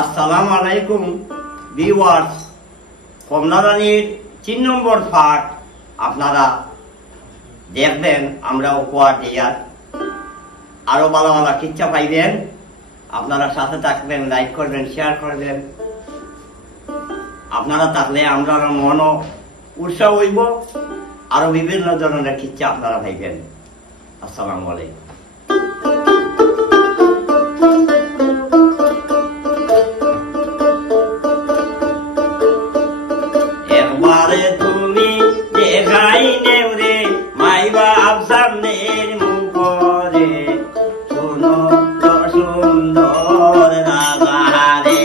আসসালামু আলাইকুম ভিউয়ার্স। কমলারানীর 3 নম্বর পার্ট আপনারা দেখবেন। আমরা উপহার দিয়ার আরো ভালো ভালো কিচ্ছা পাইবেন। আপনারা সাথে থাকবেন, লাইক করবেন, শেয়ার করবেন। আপনারা থাকলে আমরা মনও উৎসাহ হইব, আরো বিভিন্ন ধরনের কিচ্ছা আপনারা পাইবেন। আসসালামু আলাইকুম। একবারে তুমি দেখাই নেও রে মাই বাপ সামনের মুখরে, শুনো তো সুন্দর রাজারে।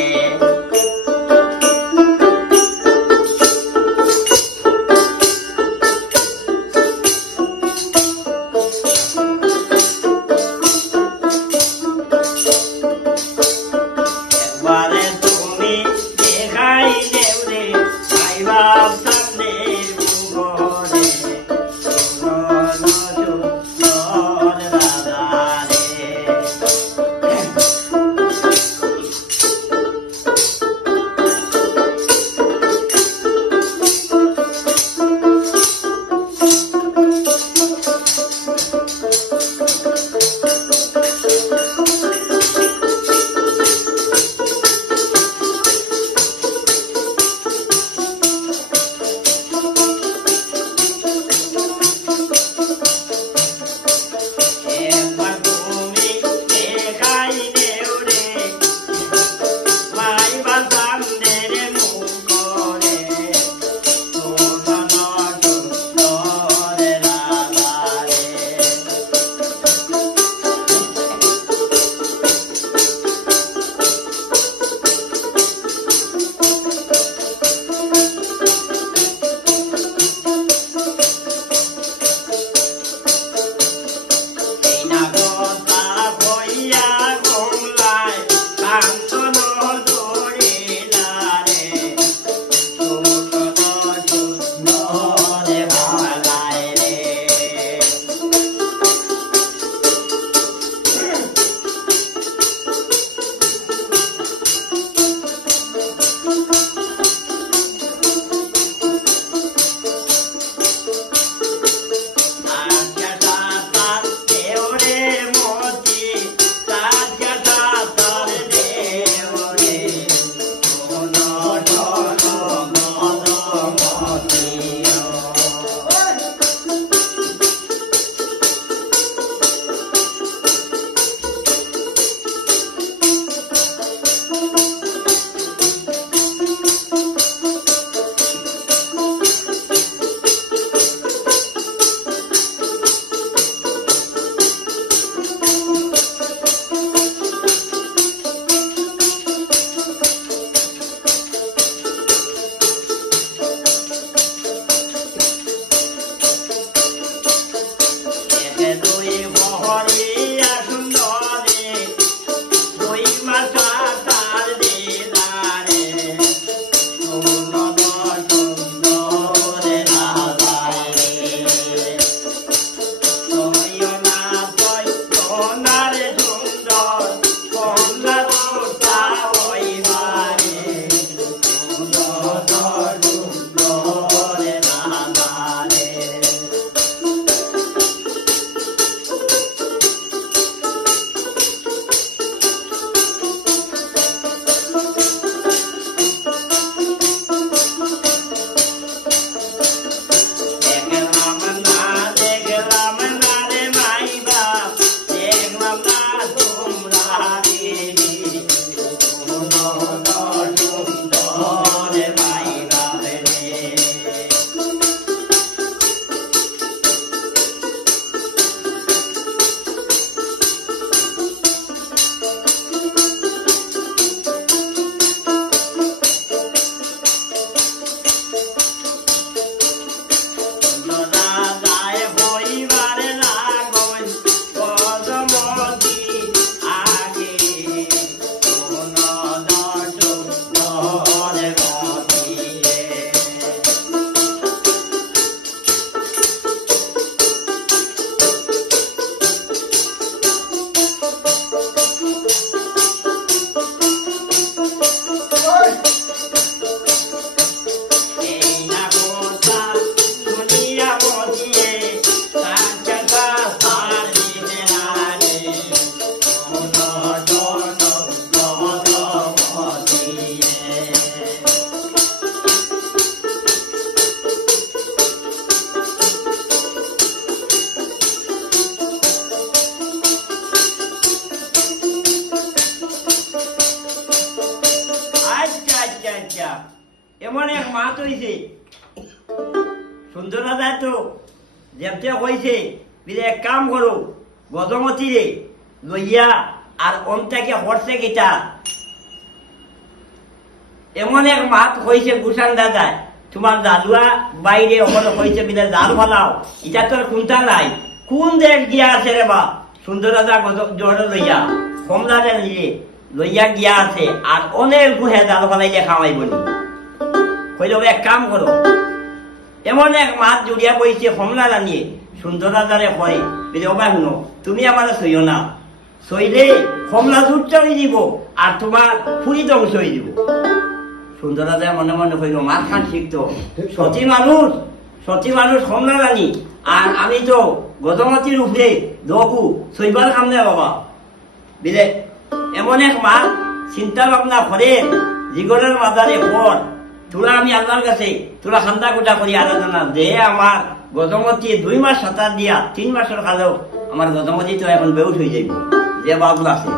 একবারে তুমি দেখাই নেও রে মাই বাপ সামনের মুখরে, শুনো তো সুন্দর রাজারে। সুন্দর রাজা তো যেমতে কইছে বিলে এক কাম করো গজমতি রে লইয়া আর অন্তাকে হরছে কিটা এমন এক মাত হয়েছে গুসান দাদায় তোমার দাদুয়া বাইরে ওখানে হয়েছে বিলে জাল ফালাও এটা তোর কোনটা নাই কোন দেশ গিয়া আছে রে বা সুন্দর রাজা জোরে লইয়া কমলা নিয়ে লইয়া গিয়া আছে আর অনেক গুহে জাল ফালাইলে খাওয়াইব নি কইল এক কাম করো এমন এক মাছ জড়িয়া বইছে কমলা নিয়ে সুন্দর রাজারে কয় বিলে ওবা শুনো তুমি আমার সইও না সইলে কমলা জুটটা হয়ে দিব আর তোমার ফুরি ধ্বংস হয়ে দিব সুন্দর রাজা মনে মনে কইল মার খান শিখতো সতী মানুষ কমলা রানী আর আমি তো গজমতির উপরে দকু সইবার কাম নেই বাবা বিলে এমন এক মা চিন্তা ভাবনা করে জিগরের মাজারে পর তোরা আমি আল্লাহর কাছে তোরা খান্দা গোটা করি আরাধনা দে আমার গজমতি 2 মাস সাঁতার দিয়া 3 মাসের কালেও আমার গজমতি তো এখন বেউস হয়ে যাইব যে বাবু আছে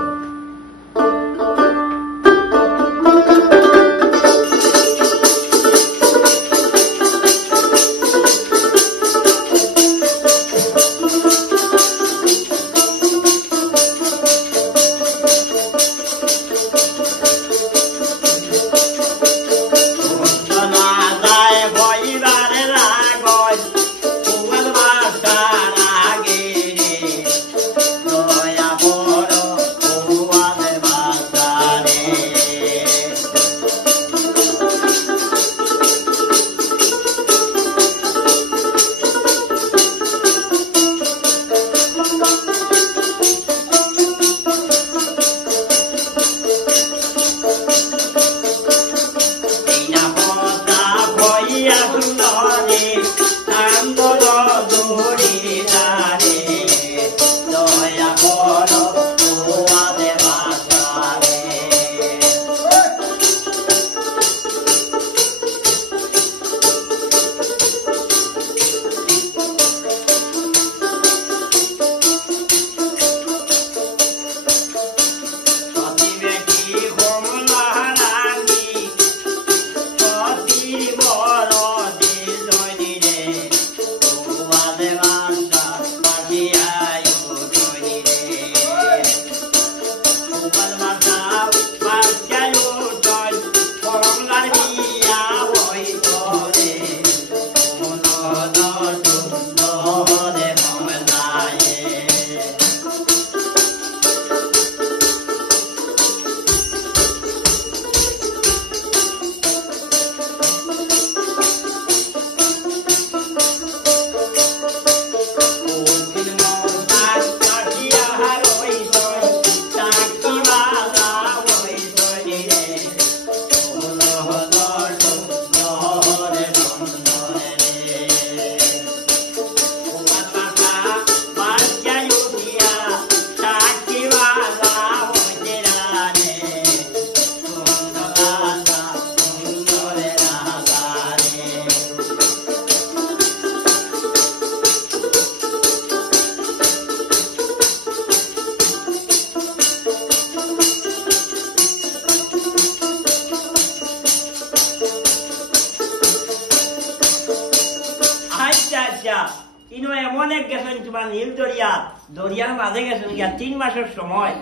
দরিয়ার মাঝে গেছেন গিয়া 3 মাসের সময়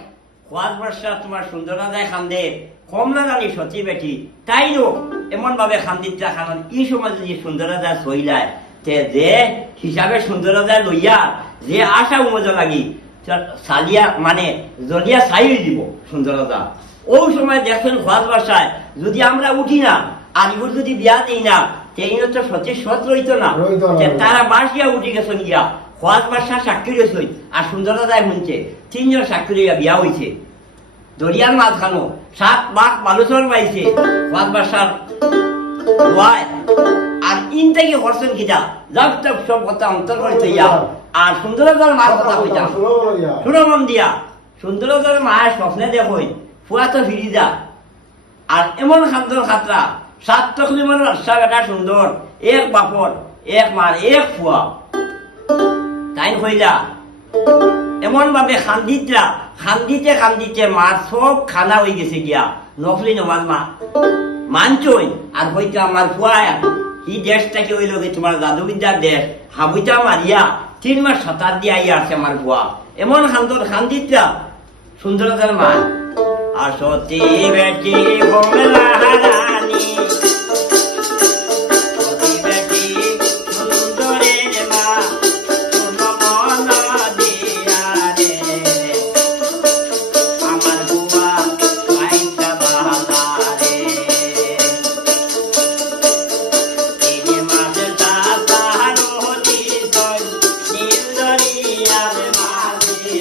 খোয়াজ বর্ষা তোমার সুন্দর রাজায় খান্দে কমলা রানী সতী বেটি তাইও এমন ভাবে খান্দিটা খান এই সময় যদি সুন্দর রাজা সইলায় তে যে হিসাবে সুন্দর রাজা লইয়া যে আশা উমজা লাগি সালিয়া মানে জলিয়া ছাই দিব সুন্দর রাজা ওই সময় দেখছেন খোয়াজ বর্ষায় যদি আমরা উঠি না আর ইগুর যদি বিয়া দিই না তেইন তো সতী সৎ রইতো না তারা বাসিয়া উঠি গেছেন গিয়া খোয়াজ বাসা সাক্ষী রয়েছে আর সুন্দর রাজায় শুনছে 3 জন সাক্ষী রইয়া বিয়া হয়েছে দরিয়ার মাঝখানো 7 মাস বালুচর পাইছে খোয়াজ বাসার আর ইন থেকে করছেন কিটা যাক তাক সব কথা অন্তর করে তৈয়া আর সুন্দর রাজার মার কথা কইতাম শুনো মন দিয়া সুন্দর রাজার মায়ের স্বপ্নে দেখই ফুয়া তো ফিরি যা আর এমন খান্দর খাতরা 7 তকলিমের রাস্তা বেটা সুন্দর এক বাপর এক মার এক ফুয়া তাই হইলা এমন ভাবে খান্দিতে মার সব খানা হয়ে গেছে গিয়া নকলি নমাজ মা মানছই আর হইতে আমার ফুয়া এই দেশটাকে হইল কি তোমার জাদুবিদ্যার দেশ, হাবুইটা মারিয়া 3 মাস 7 রাত দিয়ে আইয়া আছে আমার বুয়া। এমন খান্দর খান্দিতরা সুন্দরতার মা। আর সতী বেটি কমলা রানী, সতী বেটি সুন্দরের মা, শোনো মন দিয়া রে, আমার বুয়া মাইটা বাহারে। তিনি মাঝে তাহার হলি তল নীল দরিয়ার মাঝে,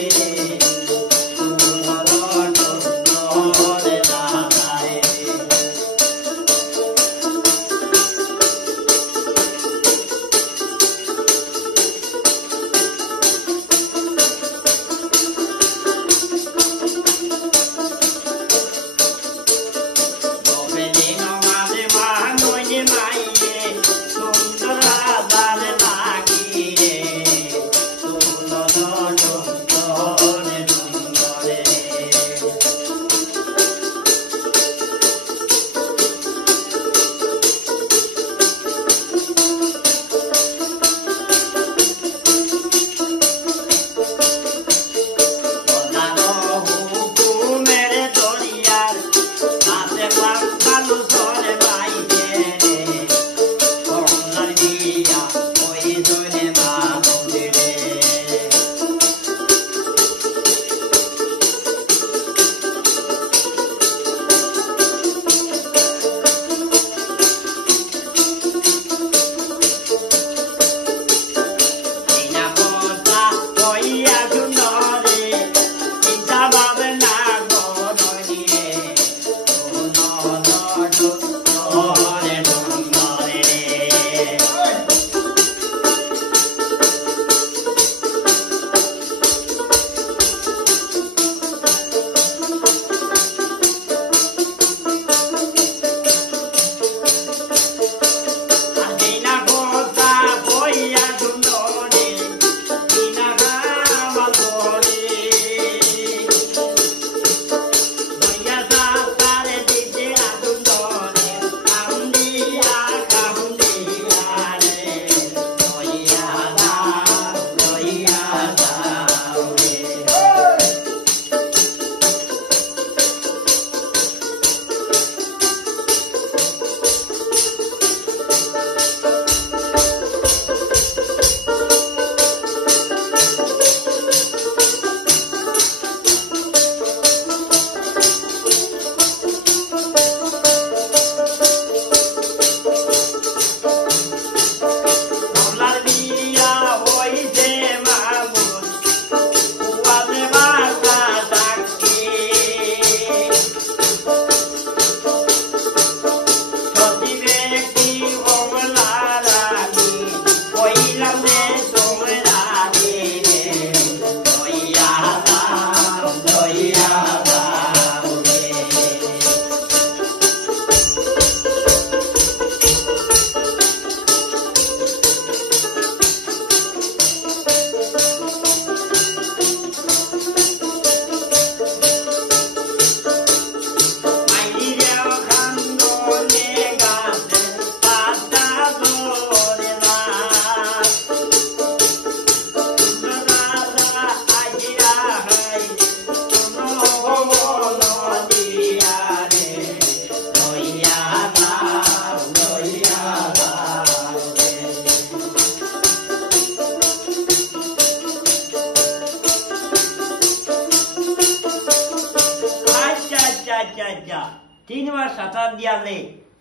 আচ্ছা 3 মাস 7 রাত দিয়ালে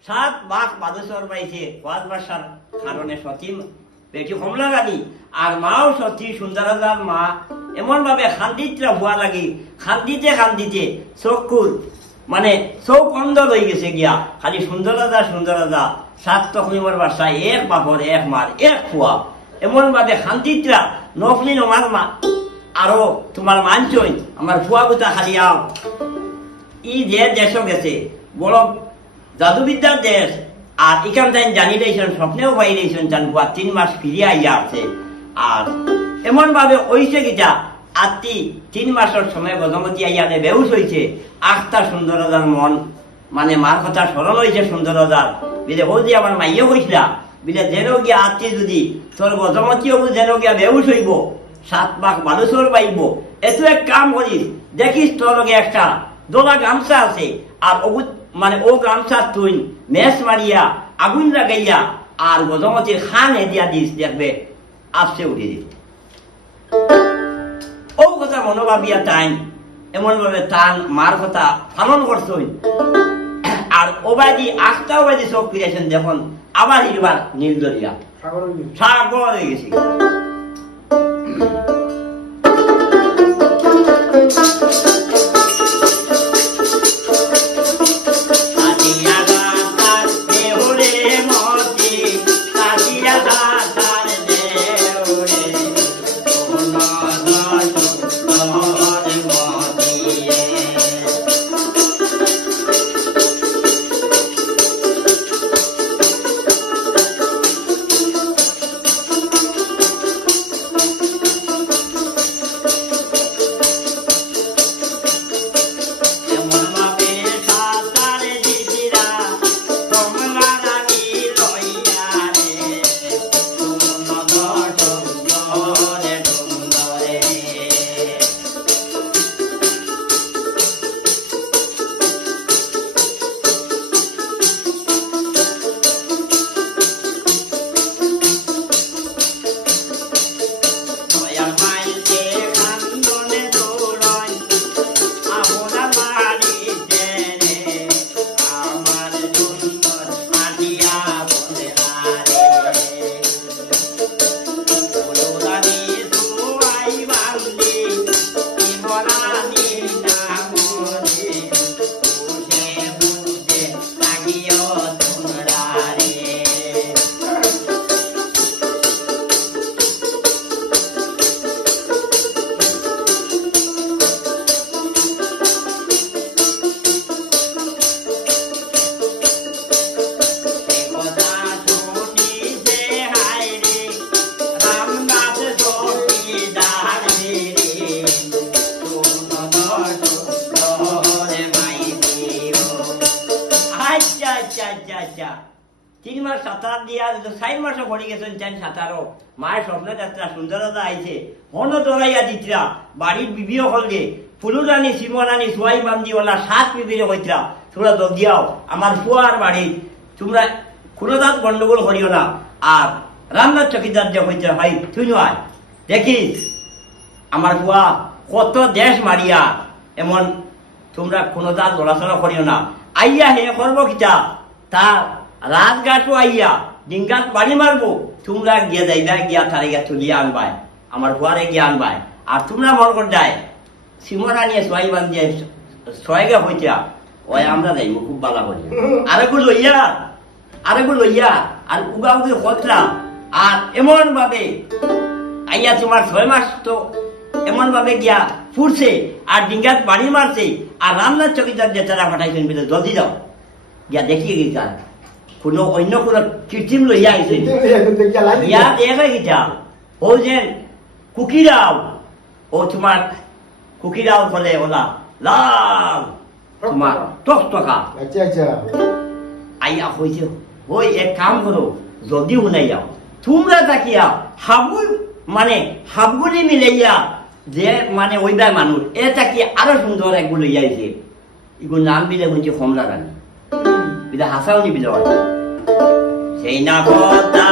7 মাস বাদুসর পাইছে 5 মাসের কারণে সতী বেটি কমলা রানী আর মাও সতী সুন্দরাজার মা এমন ভাবে খান্দিতরা হওয়া লাগি খান্দিতে চকুর মানে চোখ অন্ধ হয়ে গেছে গিয়া খালি সুন্দরাজা 7 তখনিমর বাসায় এক বাপর এক মার এক ফুয়া এমন ভাবে খান্দিতরা নফলি নমার মা আরো তোমার মানছই আমার ফুয়া গুতা খালি আও ই যে দেশ গেছে বড় জাদুবিদ্যার দেশ আর এখান থেকে জানি দিয়েছেন স্বপ্নেও পাই দিয়েছেন জান ফুয়া 3 মাস ফিরে আইয়া আছে আর এমন ভাবে ওইছে গিটা আত্মি 3 মাসের সময় বদমতি আইয়ানে বেউস হয়েছে আখটা সুন্দরতার মন মানে মার কথা স্মরণ হয়েছে সুন্দরতার বিদে বৌদি আমার মাইয়ে হয়েছিলা বিলে যেন গিয়া আত্মীয় যদি তোর গজমতি হবু যেন গিয়া বেহুশ হইব 7 মাস মানুষের পাইব এত এক কাম করিস দেখিস তোর লগে একটা দোলা গামছা আছে আর মানে ও গামছা তুই মেস মারিয়া আগুন লাগাইয়া আর গজমতির খানে দিয়া দিস দেখবে আপসে উঠে দিস ও কথা মনোভাবিয়া টাইম এমন ভাবে তার মার কথা পালন করছই আর ওবাদি 8টা ওবাদি সব ক্রিয়েশন যখন আবার এবার নীল দরিয়া সাগর হয়ে গেছি আচ্ছা 3 মাস সাঁতার দিয়া 4 মাসও পড়ে গেছেন চান সাঁতারও মায়ের স্বপ্ন যাত্রা সুন্দরতা আইছে হন দৌড়াইয়া দিতরা বাড়ির বিবিও হলগে ফুলুরানি সিমরানি সোয়াই বান্দিওয়ালা 7 বিবিরে হইতরা তোমরা দগিয়াও আমার ফুয়ার বাড়ি তোমরা কোনোদাত গন্ডগোল করিও না আর রামনাথ চকিদার যে হইতে ভাই তুই নয় দেখিস আমার ফুয়া কত দেশ মারিয়া এমন তোমরা কোনোদাত লড়াচড়া করিও না আইয়া হে করবো কিতা তা রাজঘাটও আইয়া ডিঙ্গাত পানি মারবো তোমরা গিয়ে যাইবা গিয়া তারে গিয়া তুলিয়া আনবাই আমার ঘরে গিয়া আনবাই আর তোমরা মন কর যায় সিমরা নিয়ে সোয়াই বান্ধিয়ে সোয়াইগা হইতা ওই আমরা যাইব খুব ভালো করি আরেকগুলো লইয়া আর উগা উগি হতরা আর এমন ভাবে আইয়া তোমার 6 মাস তো এমন ভাবে গিয়া ফুরছে আর ডিঙ্গাত পানি মারছে আর রামনাথ চকিদার যে তারা পাঠাইছেন বিলে জলদি যাও গিয়া দেখিয়ে গেছে কোনো অন্য কোনো কৃত্রিম লইয়া আইছে ইয়া দেখে গেছা ও যে কুকিরাও ও তোমার কুকিরাও বলে ওলা লাল তোমার টকটকা আইয়া হয়েছে ওই এক কাম করো যদি শুনাই যাও তোমরা তাকিয়া হাবগুলি মিলাইয়া যে মানে ওইবার মানুষ এটা কি আরো সুন্দর একগুলো লইয়াইছে এগুলো নাম বিলে হচ্ছে কমলা রানী বিদা হাসাওনি বিলে সেই না কথা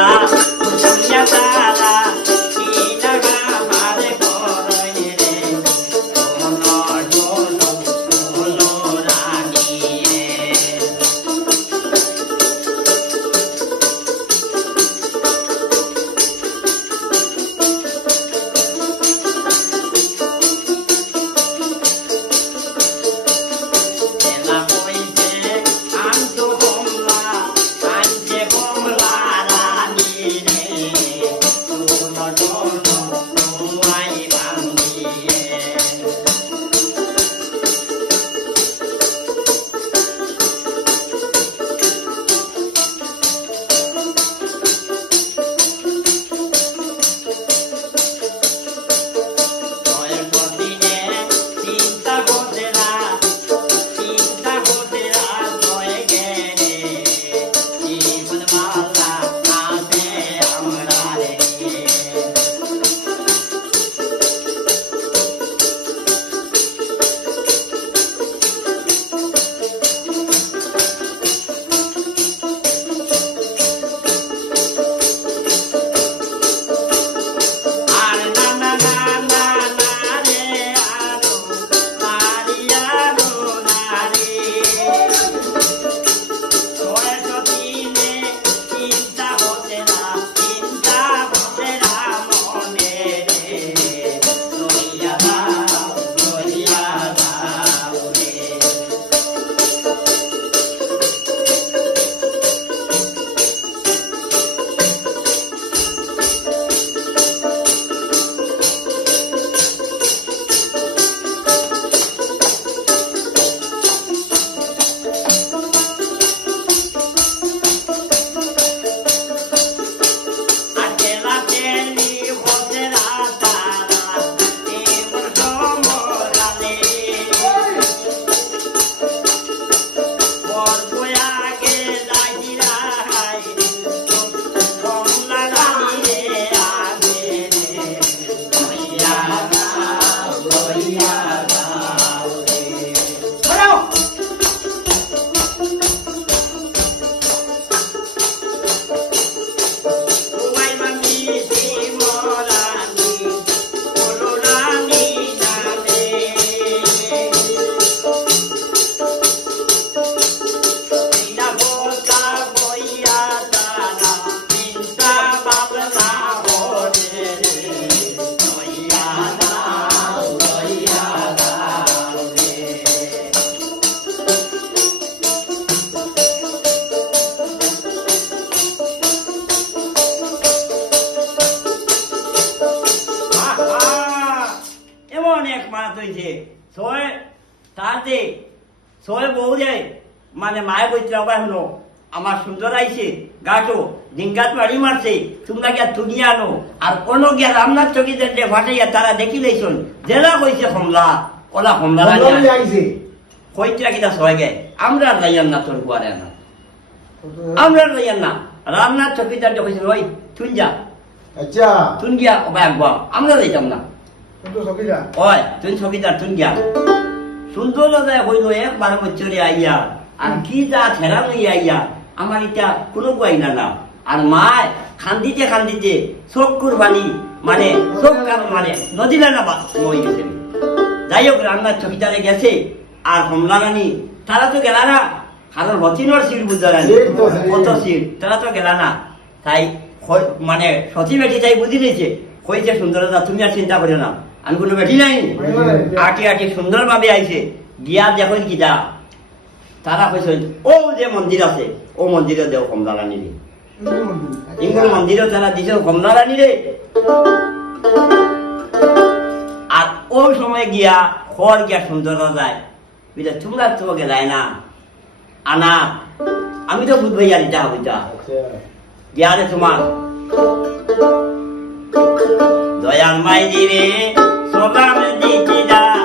হয়েছে ছয় তাতে ছয় বউ যায় মানে মায়ে বলছে আবার হলো আমার সুন্দর আইছে গাটো ডিঙ্গাত বাড়ি মারছে তোমরা গিয়া তুলিয়া আনো আর কোনো গিয়া রামনাথ চকিদের যে ভাটাইয়া তারা দেখি লইছন জেলা কইছে কমলা ওলা কমলা আইছে কইটা কিটা ছয় গে আমরা লাইয়ান না তোর গুয়ারে না আমরা লাইয়ান না রামনাথ চকিদার যে কইছিল ওই তুই যা আচ্ছা তুই গিয়া ওবা একবার আমরা লাইতাম না কিন্তু সকিরা ওই তুই চকিদার তুই গিয়া সুন্দর যায় হইল একবার বছরে আইয়া আর কি যা ঠেরা লইয়া আইয়া আমার এটা কোনো গাইনা না আর মায় খান্দিতে খান্দিতে চোখ কুরবানি মানে চোখ মানে নদীলা না মই গেছে যাই হোক রান্নার চকিদারে গেছে আর কমলা রানী তারা তো গেলা না কারণ রচিনর সিট বুঝা রানী কত সিট তারা তো গেলা না তাই মানে সচি বেটি তাই বুঝি নিয়েছে কইছে সুন্দরতা তুমি আর চিন্তা করো না আমি কোনো বেটি নাই আটি আটি সুন্দর ভাবে আইছে গিয়া দেখুন কিটা তারা কইছে ও যে মন্দির আছে ও মন্দিরে দেও কমলা রানী রে ইংরেজ মন্দিরে তারা দিছে কমলা রানী রে আর ওই সময় গিয়া খড় গিয়া সুন্দর যায় বুঝলে তোমরা তো গেলাই না আনা আমি তো বুঝবো ইয়ার এটা হইতা গিয়া রে তোমার দয়াল মাইজি রে সোলাম দিছি দা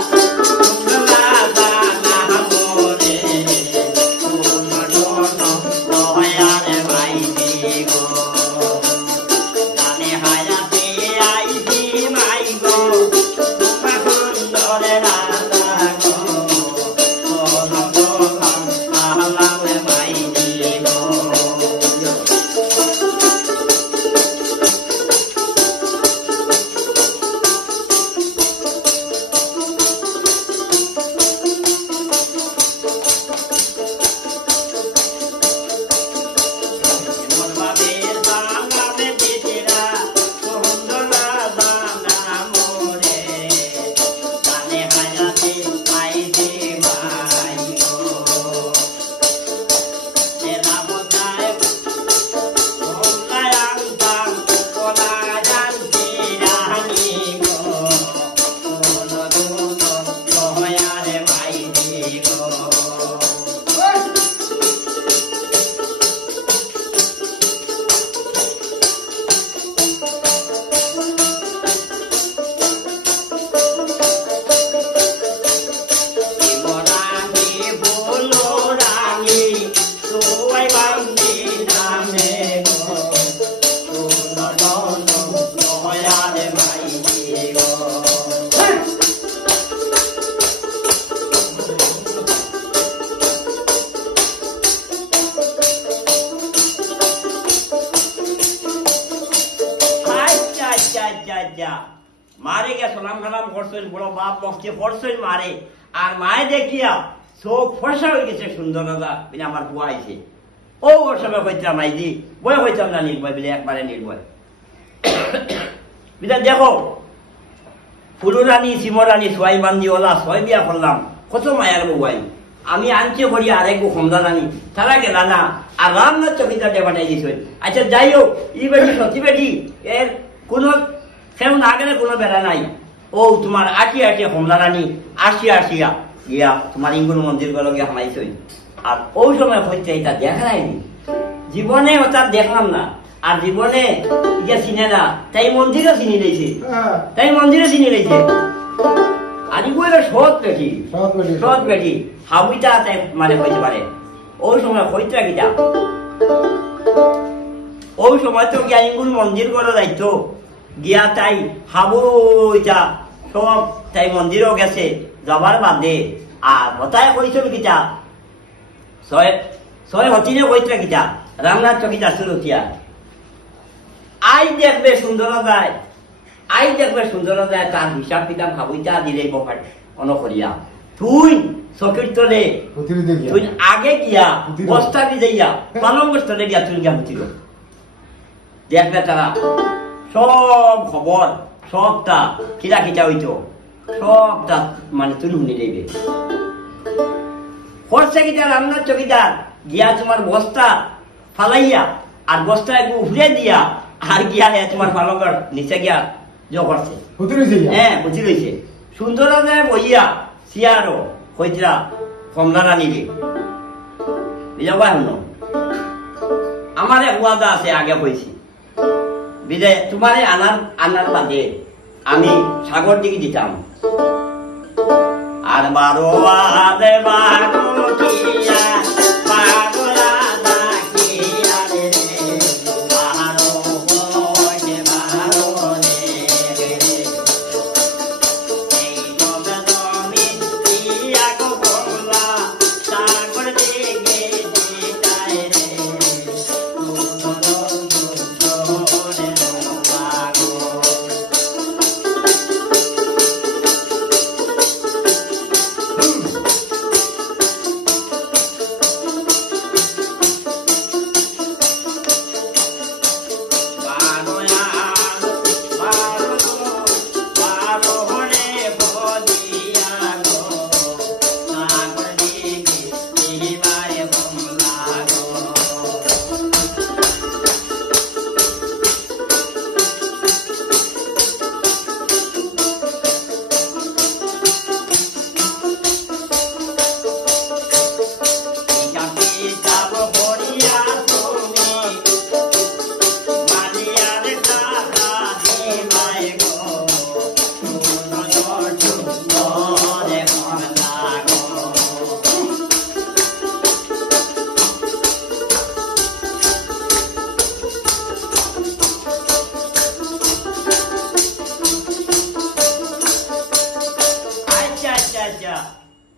মারে গিয়া সালাম কালাম করছেন বড় বাপ বসছে পড়ছেন মারে আর মায়ে দেখিয়া চোখ ফর্সা হয়ে গেছে সুন্দর দাদা বিনা আমার বুয়া আইছে ও ওর সময় কইতাম মাইজি বই হইতাম না নির্ভয় বলে একবারে নির্ভয় বিদা দেখো ফুলুরানি সিমরানি সোয়াই বান্দি ওলা ছয় বিয়া করলাম কত মায়ার বউয়াই আমি আনছে করি আরেক কমলা রানী তারা গেলা না আর রামনাথ চকিদার দেবাটাই দিয়েছেন আচ্ছা যাই হোক ই বেটি সত্যি বেটি এর কোনো কেউ না গেলে কোনো বেড়া নাই ও তোমার আটি আটি কমলা রানী আসিয়া গিয়া তোমার ইঙ্গুর মন্দির গুলো গিয়া হামাইছই আর ওই সময় হচ্ছে এটা দেখা যায়নি জীবনে ওটা দেখলাম না আর জীবনে ইয়া চিনে না তাই মন্দিরও চিনি রয়েছে তাই মন্দিরও চিনি রয়েছে আনি বইলে সৎ বেটি হাবুইটা তাই মানে হইতে পারে ওই সময় হইতে গিটা ওই সময় তো গিয়া ইঙ্গুর মন্দির গুলো যাইতো গিয়া তাই হাবুইটা সব তাই মন্দিরও গেছে যাবার বাদে আর হতায় কইছিল কিটা ছয় হতিনে কইছিল কিটা রামনাথ চকিটা শুরুতিয়া আই দেখবে সুন্দর যায় তার হিসাব কিতাব হাবুইটা দিলে বকার অনকরিয়া তুই চকিরতলে তুই আগে গিয়া বস্তা দি যাইয়া পালং বস্তালে গিয়া তুই গিয়া হতিল দেখবে তারা সব খবর সবটা কিরা কিটা হইতো সবটা মানে তুই শুনি দেবে খরচা কিটা রামনাথ চকিদার গিয়া তোমার বস্তা ফালাইয়া আর বস্তা একটু উঠে দিয়া আর গিয়া তোমার পালঙ্গর নিচে গিয়া করছে হ্যাঁ বুঝি রয়েছে সুন্দর বইয়া সিয়ারো কইতরা কমলা নিবে বুঝাবা শুনো আমার ওয়াদা আছে আগে কইছি বিদে তোমারে আনার বাদে আমি সাগর দিকে দিতাম আর বারো আদে বারো কিয়া বারো রাধা কিয়া রে বারো বনে বারো রে এই তবে তুমি কিয়া গো বলা সাগর দিকে দিতাই রে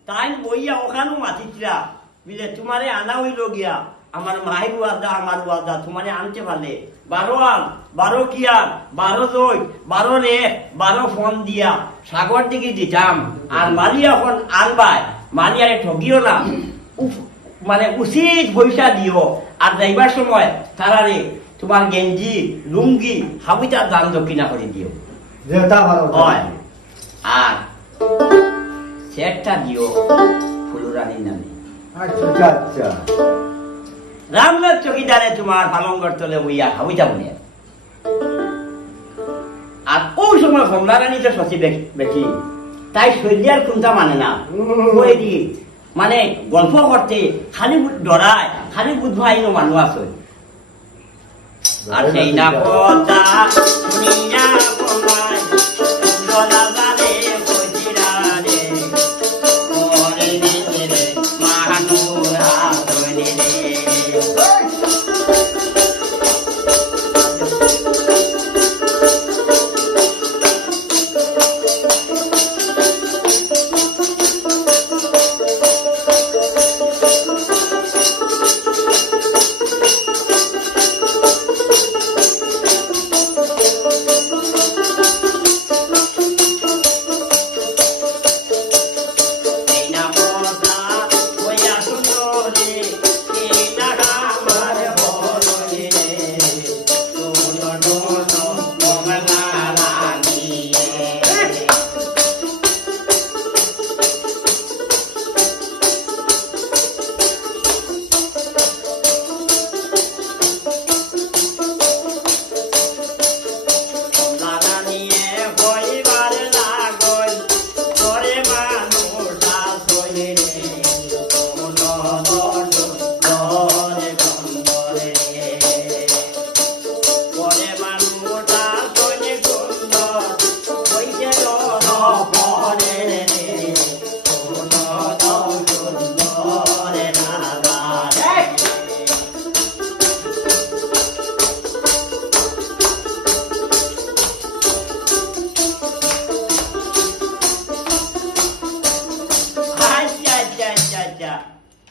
তাই বইয়া ওখানেও মাতিছিলা বুঝলে তোমারে আনা হইল গিয়া আমার মাহির ওয়াদা আমার ওয়াদা তোমারে আনতে পারলে 12 আন 12 কিয়ার 12 দই 12 রে 12 ফোন দিয়া সাগর দিকে দিতাম আর মালিয়া ফোন আনবাই মালিয়ারে ঠকিও না মানে উচিত পয়সা দিও আর যাইবার সময় তারারে তোমার গেঞ্জি লুঙ্গি হাবিটার দান দক্ষিণা করে দিও যেটা ভালো হয় আর সেটটা দিও ফুলুরানির নামে আচ্ছা আচ্ছা রামনাথ চকিদারে তোমার পালঙ্গর তলে বইয়া হাবিটা বলে আর ওই সময় কমলা রানী তো সচি বেটি তাই শৈলিয়ার কোনটা মানে না ওই দি মানে গল্প করতে খালি ডরায় খালি বুধবাইনো মানুষ আছে আর সেই না কথা শুনিয়া বলাই ডলা বারে বজিরা রে ওরে নিজে মানুরা বলে রে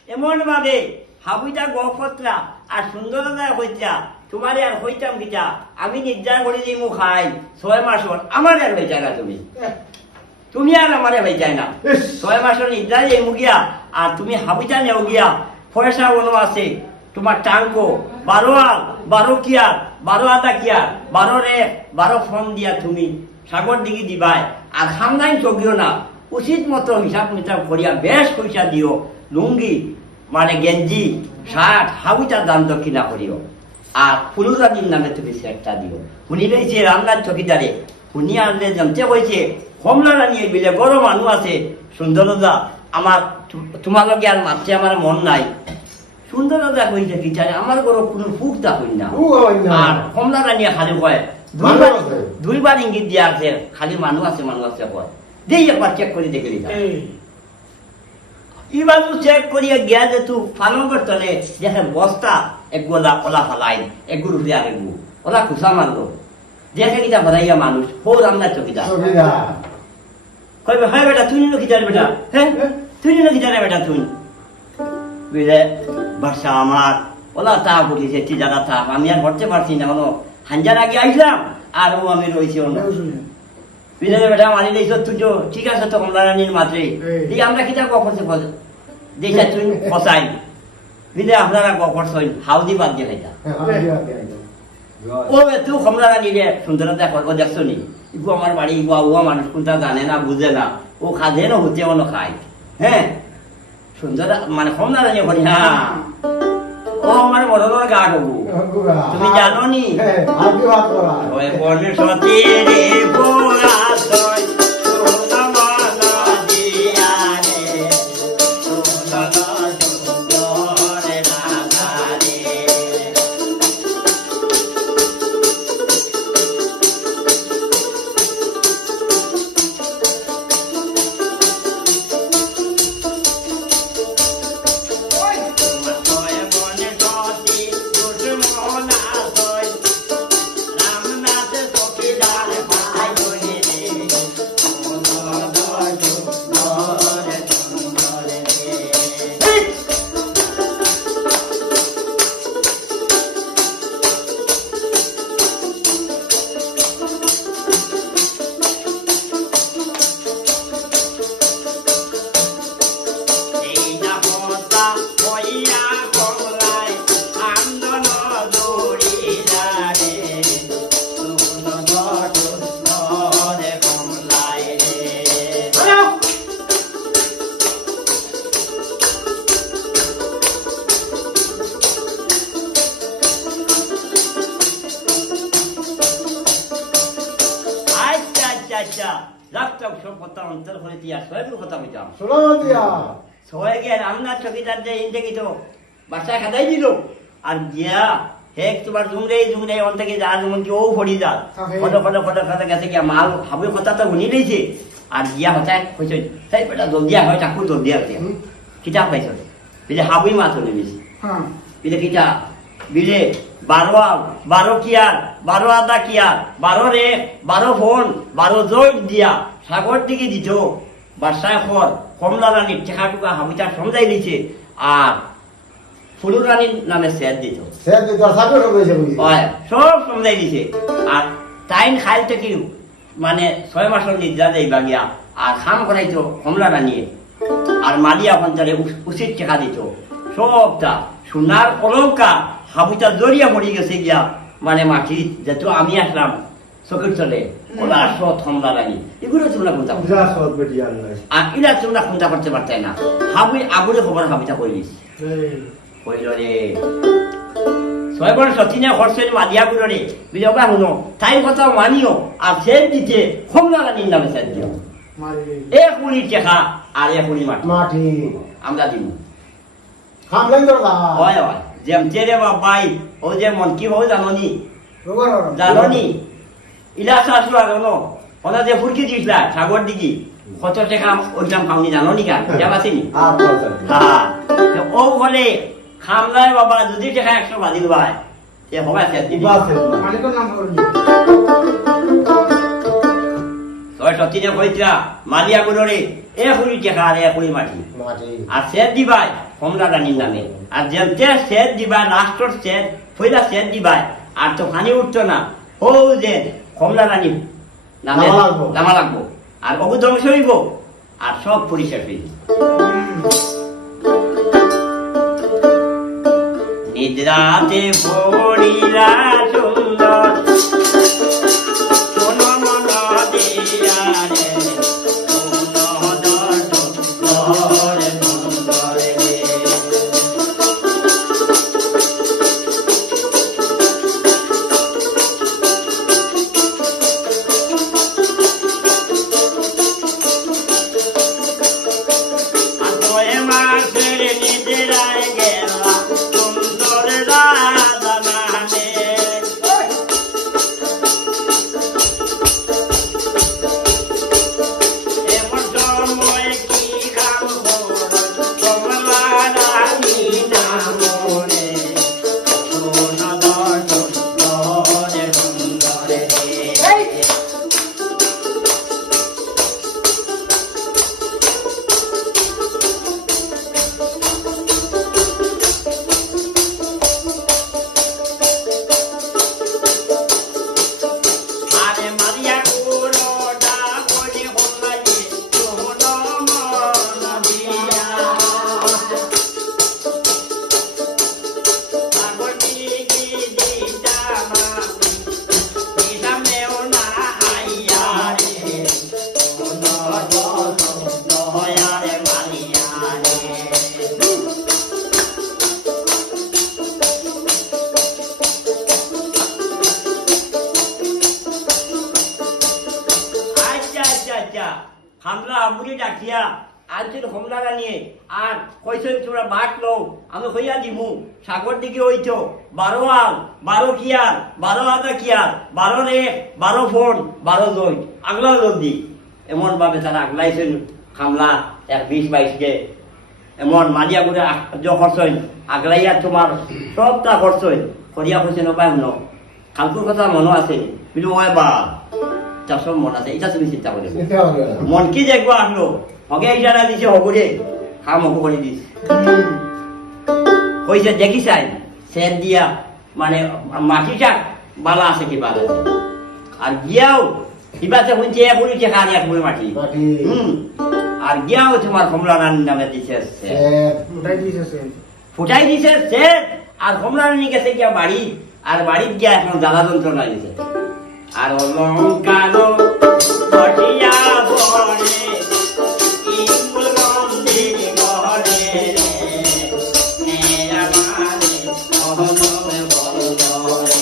এমন ভাবে হাবুইটা গপতরা আর সুন্দরতা হইতা তোমার আর হইতাম কিটা আমি নির্যাস করে দিই মু খাই 6 মাসর আমার আর হয়ে যায় না তুমি আর আমারে হয়ে যায় না 6 মাসর নির্যাস এই মুগিয়া আর তুমি হাবুইটা নেও গিয়া পয়সা বনো আছে তোমার টাঙ্কো 12 আল 12 কিয়ার 12 আদা কিয়ার 12 রে 12 ফোন দিয়া তুমি সাগর দিকে দিবাই আর খামদাইন চগিও না উচিত মতো হিসাব নিতাব করিয়া বেশ পয়সা দিও লুঙ্গি মানে গেঞ্জি শার্ট হাবুইটার দাম দক্ষিণা করিও আর ফুলুর রানীর নামে তুমি সেটটা দিও। শুনি রয়েছে রামনাথ চকিদারে, শুনি আনলে জানতে কইছে কমলা রানী বিলে বড় মানুষ আছে সুন্দরদা, আমার তোমালোকে আর মারতে আমার মন নাই। সুন্দরদা কইছে কিচারে আমার বড় কোনো ফুকটা হই না। আর কমলা রানী খালি কয় দুইবার ইঙ্গিত দিয়া আছে, খালি মানুষ আছে কয় দেই একবার চেক করে দেখলি। এবার চেক করিয়া গিয়া যে তু পালন করতে দেখে বস্তা এক গোলা ওলা ফালাই এক গুরু দিয়ে আরেক গু ওলা খুশা মারলো দেখে কিটা বাড়াইয়া মানুষ হো রামনাথ চকিদার কইবে হ্যাঁ বেটা তুই নিল কিটারে বেটা, হ্যাঁ তুই নিল কিটারে বেটা তুই বুঝলে বাসা আমার ওলা চাপ উঠেছে জায়গা চাপ আমি আর ভরতে পারছি না, কোনো হাঞ্জার আগে আসলাম আর ও আমি রয়েছি অন্য বুঝলে বেটা মানি দিয়েছ তুই তো ঠিক আছে তো কমলা রানীর মাত্রে এই আমরা কিটা করছে দেখে তুই ফসাই বুঝলে আপনারা করছেন হাউদি বাদ দিয়ে খাইতা ও তুই কমলা রানী রে সুন্দরতা করবো দেখছো নি ইগু আমার বাড়ি ইগু আবুয়া মানুষ কোনটা জানে না বুঝে না ও খাদে না হতে অন্য খায়, হ্যাঁ সুন্দর মানে কমলা রানী করি হ্যাঁ ও আমার মরণের গা হবু তুমি জানো নি ওই বর্ণের সতী রে পোড়া তয় সোনা মালা দিয়া রে সোনা সুন্দর রাধা রে। রামনাথ চকিদার যে ইন্দেকি তো বাচ্চা খাদাই দিল আর গিয়া হেক তোমার জুমরে অন থেকে যা যেমন কি ও ফড়ি যা ফটো গেছে গিয়া মাল হাবুর কথা তো শুনি দিয়েছে আর গিয়া হতায় কইছে সেই বেটা জলদিয়া হয় ঠাকুর জলদিয়া আছে কিতাব পাইছ বিলে হাবুই মাছ হলে বেশি বিলে কিতা বিলে 12 কিয়ার 12 আদা কিয়ার 12 রে 12 ফোন 12 জয় দিয়া সাগর দিকে দিত বাসায় খর কমলা রানীর টেকাটুকা হাবিটা সমঝাই দিছে আর ফুলুর রানীর নামে সেট দিত সব সমঝাই দিছে আর টাইম খাইল থেকে মানে 6 মাসের নিদ্রা যাইবা গিয়া আর খাম করাইতো কমলা রানী আর মালিয়া পঞ্চারে উচিত টেকা দিত সবটা সোনার অলঙ্কার হাবিটা জড়িয়া পড়ে গেছে গিয়া মানে মাটি যেহেতু আমি আসলাম চোখের চলে ওলা সৎ কমলা রানী এগুলো তোমরা কোনটা আর এরা তোমরা কোনটা করতে পারতে না হাবি আগুনে খবর হাবিটা কইলিস কইল রে 6 বার সতিনে হরসেন মালিয়া গুলো রে বিজবা শুনো তাই কথা মানিও আর সেট দিতে কমলা রানীর নামে সেট দিও এ কুড়ি টেকা আর এ কুড়ি মাটি আমরা দিব হয় হয় যেমতে রে বাবাই ও যে মন কি হো জাননি ইলা শাশু আর ন ওনা যে ফুরকি দিছলা সাগর দিকি কত টাকা ওইটাম খাওনি জাননি কেন যাবাসিনি হ্যাঁ ও বলে খামলাই বাবা যদি টাকা 100 বাদিল ভাই সে হবে সে দিবা মালিকের নাম করনি তোর সতিনে কইতা মালিয়া গুলোরে এ কুড়ি টাকা আর এ কুড়ি মাটি আর সেট দিবাই কমলা রানীর নামে আর যেমতে সেট দিবা লাস্টর সেট পয়লা সেট দিবাই আর তো পানি উঠতো না ও যে কমলা রানী নামে নামা লাগবো আর অবু ধ্বংস হইব আর সব পরিষ্কার হইব নিদ্রাতে পড়িলা সুন্দর হামলা আবুরি ডাকিয়া আনছিল কমলারা নিয়ে আর কইছেন তোরা বাট লও আমি হইয়া দিমু সাগর দিকে হইতো 12 আল 12 কিয়ার 12 আধা কিয়ার 12 রে 12 ফোন 12 দই আগলা জলদি এমন ভাবে তারা আগলাইছেন হামলা 20-22 কে এমন মালিয়া করে খরচইন আগলাইয়া তোমার সবটা খরচইন করিয়া কইছেন উপায় হন কালকুর কথা মনে আছে কিন্তু ওই বা তা সব মন আছে এটা তুমি চিন্তা করে মন কি দেখবো আসলো হগে ইশারা দিছে হবরে কাম হব করে দিস কইছে দেখি চাই সেন দিয়া মানে মাটিটা বালা আছে কি বালা আছে আর গিয়াও কিবাতে হইছে একুড়ি টাকা আর এক মুড়ি মাটি আর গিয়াও তোমার কমলা রানী নামে দিছে ফুটাই দিছে সেট আর কমলা রানী গেছে গিয়া বাড়ি আর বাড়ির গিয়া এখন জ্বালা যন্ত্রণা দিছে আর অলঙ্কার বটিয়া বনে ইমুল মন্দির গড়ে রে আমারে অহনবে বলরে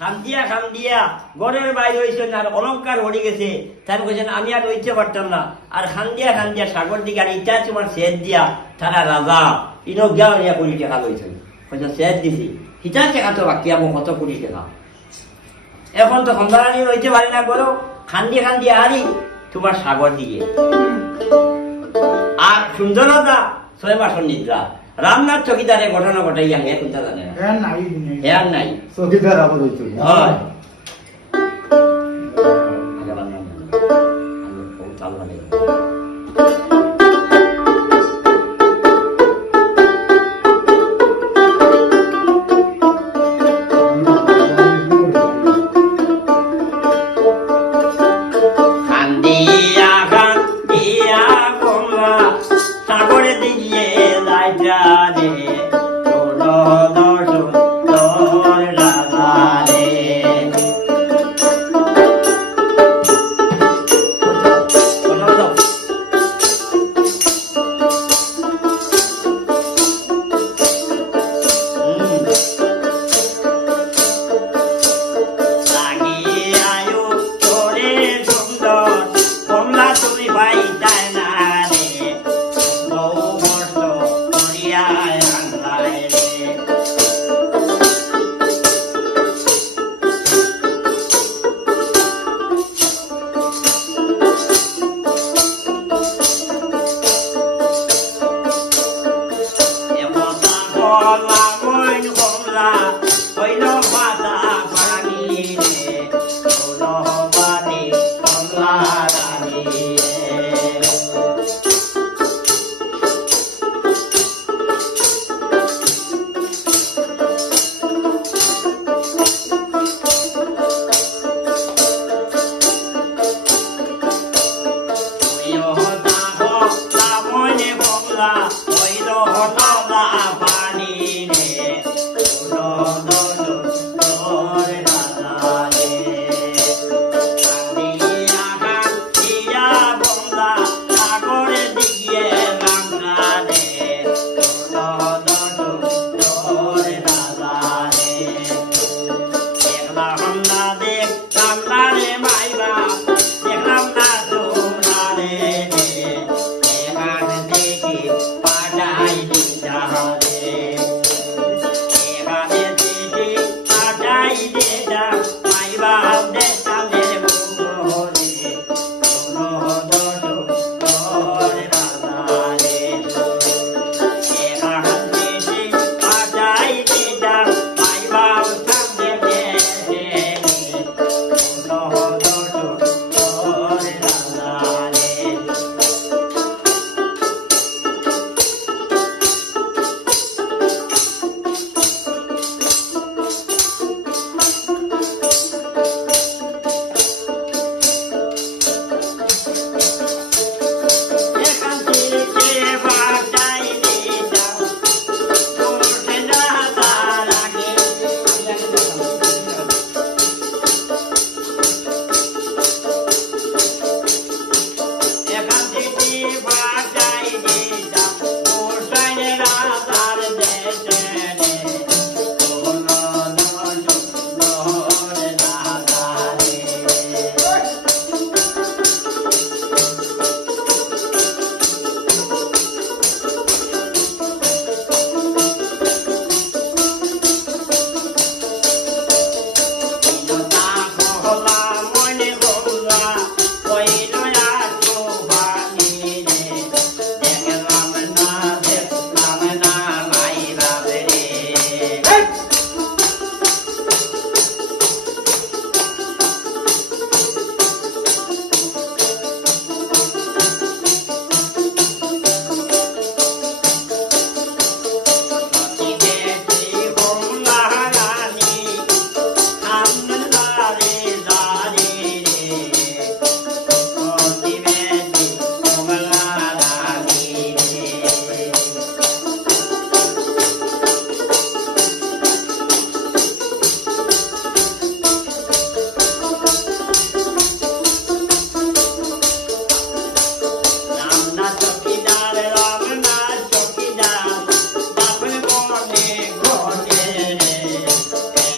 খামদিয়া গড়ের বাইরে হয়েছেন আর অলঙ্কার হয়ে গেছে তার বলছেন আমি আর হইতে পারতাম না আর খান্দিয়া সাগর দিকে আর ইটা তোমার সেদ দিয়া তারা রাজা ইনো গিয়া নিয়ে 20 টাকা লইছেন বলছেন সেদ দিছি হিটা টাকা তো বাকি আমার কত 20 টাকা এখন তো কমলারানি হইতে পারি না বলো খান্দিয়া হারি তোমার সাগর দিকে আর সুন্দরতা 6 মাসের নিদ্রা রামনাথ চকিদারে ঘটনা ঘটাইয়া হে কোনটা জানে না হ্যাঁ নাই চকিদার আবার হইতো হয় ভাই তাই না রে বউ বর্ষ করিয়া আনলা কমলা হইল নলা পানি রে তোর রাজা রে সাগরে দিকে রাঙ্গা রে তোর রাজা রে দেখলাম না দেখলাম না রে মাইবা দেখলাম না তোমরা রে এখান থেকে পাঠাই দিতা রে এখানে থেকে পাঠাই দিতা মাইবা দেশালের বুকরে তোর রাজা রে এখান থেকে পাঠাই দিতা মাইবা সামনে দেশে তোর রাজা রে এখান থেকে বাঁচাই দিতাম তোর রাজা লাগে এখান থেকে বাঁচাই দিতাম তোর রাজার দেশে রে তোর রাজা রে মনে বললা কইল আসো বানি রে দেখলাম না মাইরা রে রামনা চকিদার বাপের মনে ঘটে রে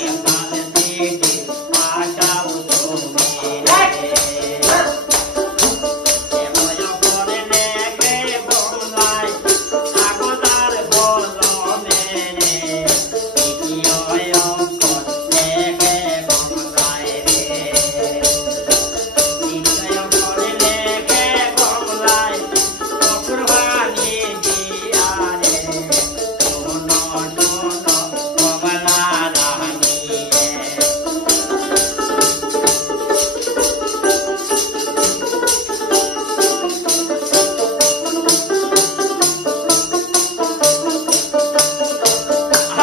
এখান থেকে পাঠাও তুমি রে এময় করে লেগে বমলায় আগদার বলমে রে দ্বিতীয় অঙ্কর লেগে বমলায় রে দ্বিতীয় করে লেগে বমলায় কুরবানি দিয়া রে শোনো কমলা রানী রে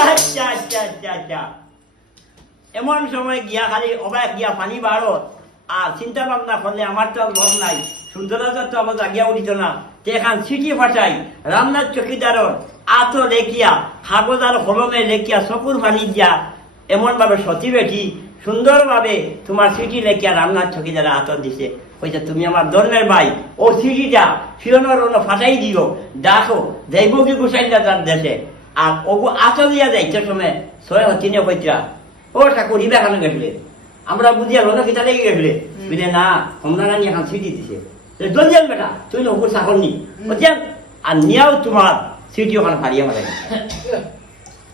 আচ্ছা আচ্ছা আচ্ছা আচ্ছা এমন সময় গিয়া খালি অবাক গিয়া পানি বাড়ত আর চিন্তা ভাবনা করলে আমার তো আর মন নাই সুন্দরতা তো আমার জাগিয়া উঠিত না এখান চিঠি পাঠাই রামনাথ চকিদারর আত লেখিয়া কাগজ আর কলমে লেখিয়া চকুর পানি দিয়া এমন ভাবে সতী বেটি সুন্দরভাবে তোমার চিঠি লেখিয়া রামনাথ চকিদার আতর দিছে কইছে তুমি আমার ধর্মের ভাই ও চিঠিটা ফিরনোর ফাটাই দিও দেখো যাইব কি গুসাইলা তার দেশে আর ওগু আচল দিয়া যাইতে সময় ছয় তিনে কইতরা ও ঠাকুর ইবা কেন গেছিলে আমরা বুঝিয়া লোক কিতা লেগে গেছিলে বুঝে না কমলা রানী এখন চিঠি দিছে দলিয়ান বেটা তুই নকুর চাকর নি বুঝছেন আর নিয়াও তোমার চিঠি ওখানে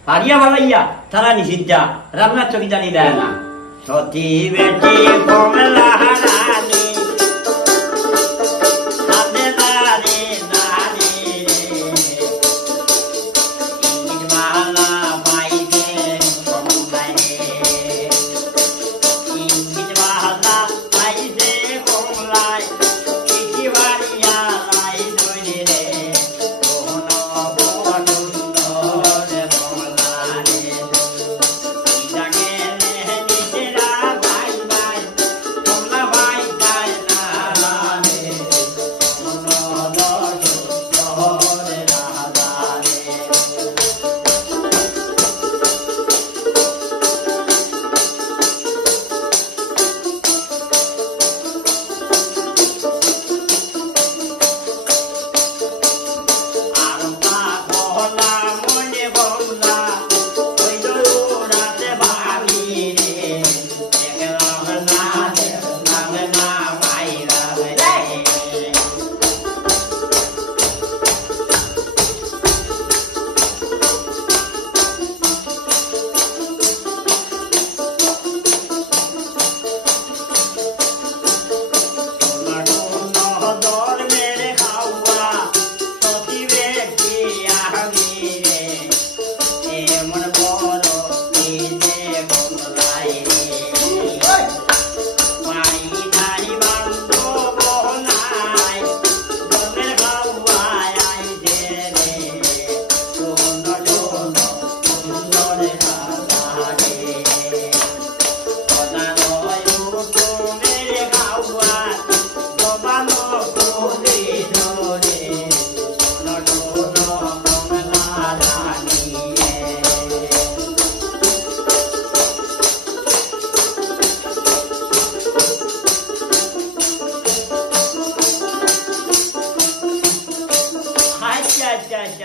ফারিয়া ভালাইয়া তারা নিষিদ্ধা রামনাথ চকিদানি দেয় না সতী বেটি কমলা রানী হাতে দাঁড়ে দাঁড়ে মালা পাইছে কমলায় ইংলিশ মালা পাইছে কমলায় চিঠি বাড়িয়া লাই ধরে রে কমলা ভাই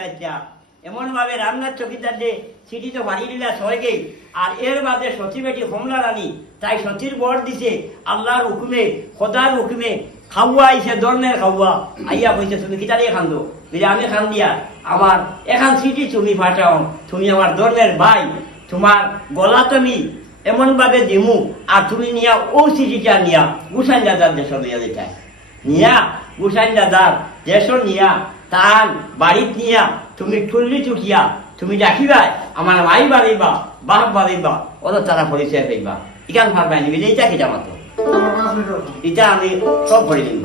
আচ্ছা এমন ভাবে রামনাথ চকিদার যে চিঠি তো বাড়ি দিলা সয়কে আর এর বাদে সতী বেটি কমলা রানী তাই সতীর বর দিছে আল্লাহর হুকুমে খোদার হুকুমে খাওয়া আইছে ধর্মের খাওয়া আইয়া কইছে তুমি কিতারে খান্দো বলে আমি খান দিয়া আমার এখান চিঠি তুমি পাঠাও তুমি আমার ধর্মের ভাই তোমার গলা তুমি এমন ভাবে দিমু আর তুমি নিয়া ও চিঠিটা নিয়া গুসাইন দাদার দেশ লইয়া দিতে নিয়া গুসাইন দাদার দেশ নিয়া তার বাড়িত নিয়া তুমি টুল্লি চুকিয়া তুমি ডাকিবা আমার মাই বাড়িবা বাপ বাড়িবা ওদের তারা পরিচয় পাইবা ইকান ভাববাই নিবি এইটা কিটা মাত্র এটা আমি সব ভরে দিব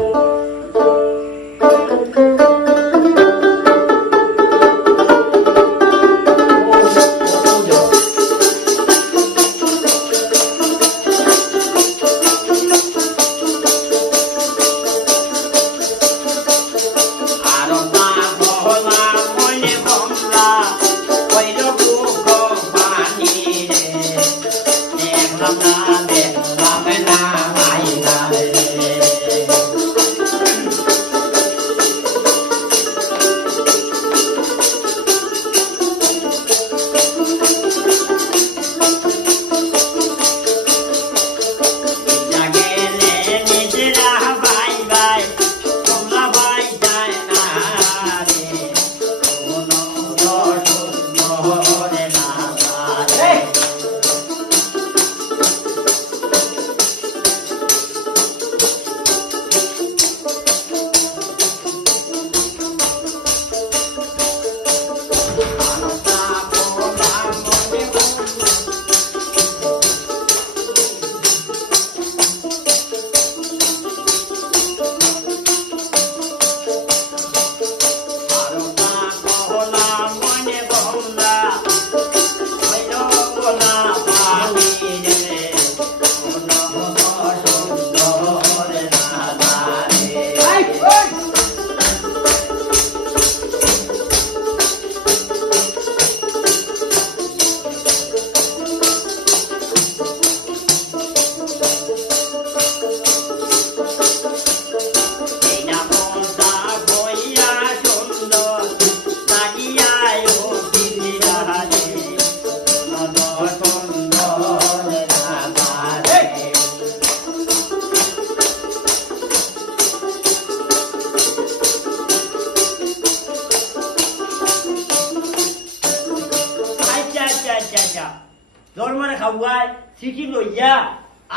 ধর্মের খাওয়ায় চিঠি লইয়া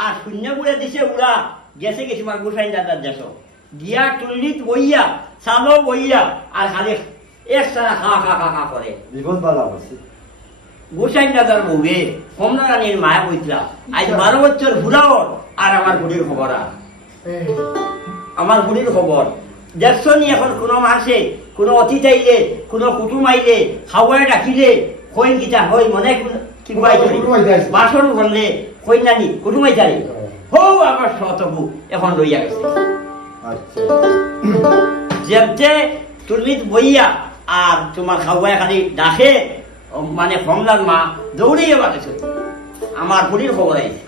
আর শূন্য বুড়ে দিছে উড়া গেছে গেছি আমার গোসাইন দাদার দেশ গিয়া টুল্লিত বইয়া চালো বইয়া আর খালি এক সারা খা খা খা খা করে বিপদ বালা হচ্ছে গোসাইন দাদার বউয়ে কমলা রানীর মায়া বইতলা আজ 12 বছর ঘুরাও আর আমার বুড়ির খবর আমার বুড়ির খবর দেখছো নি এখন কোনো মাসে কোনো অতিথি আইলে কোনো কুটুম আইলে খাওয়ায় ডাকিলে কইন গীতা হই মনে কি বাসন করলে কই নানি কুটুমাই যাই হো আমার শতবু এখন লইয়া গেছে যেমতে তুলিত বইয়া আর তোমার খাওয়ায় খালি ডাকে মানে কমলার মা দৌড়িয়ে বাড়েছে আমার বুড়ির খবর আইছে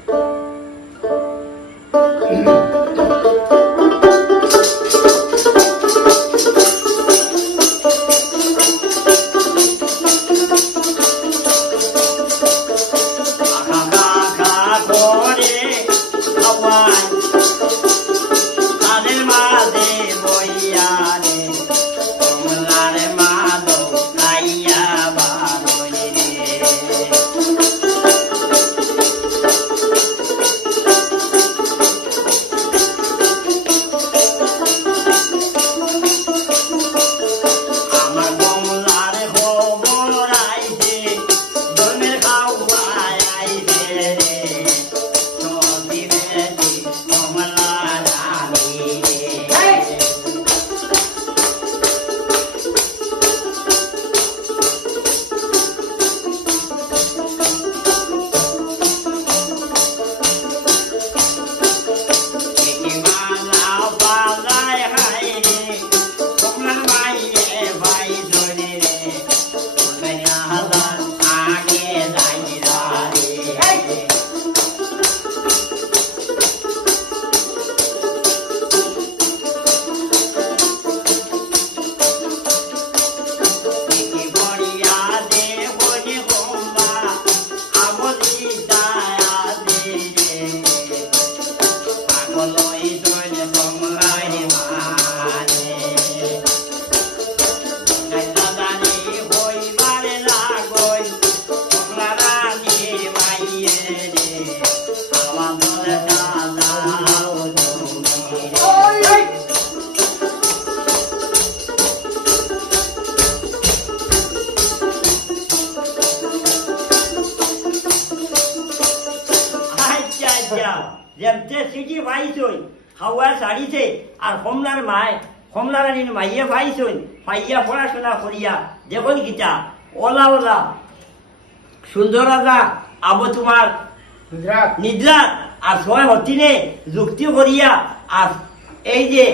যেমতে সিটি ভাইছই হাওয়া সারিছে আর কমলার মায় কমলা রানীর মাইয়ে ভাইছই পাইয়া পড়াশোনা করিয়া দেখুন গীতা ওলা ওলা সুন্দর রাজা আবো তোমার নিদ্রা আর সময় হতিনে যুক্তি করিয়া আর এই যে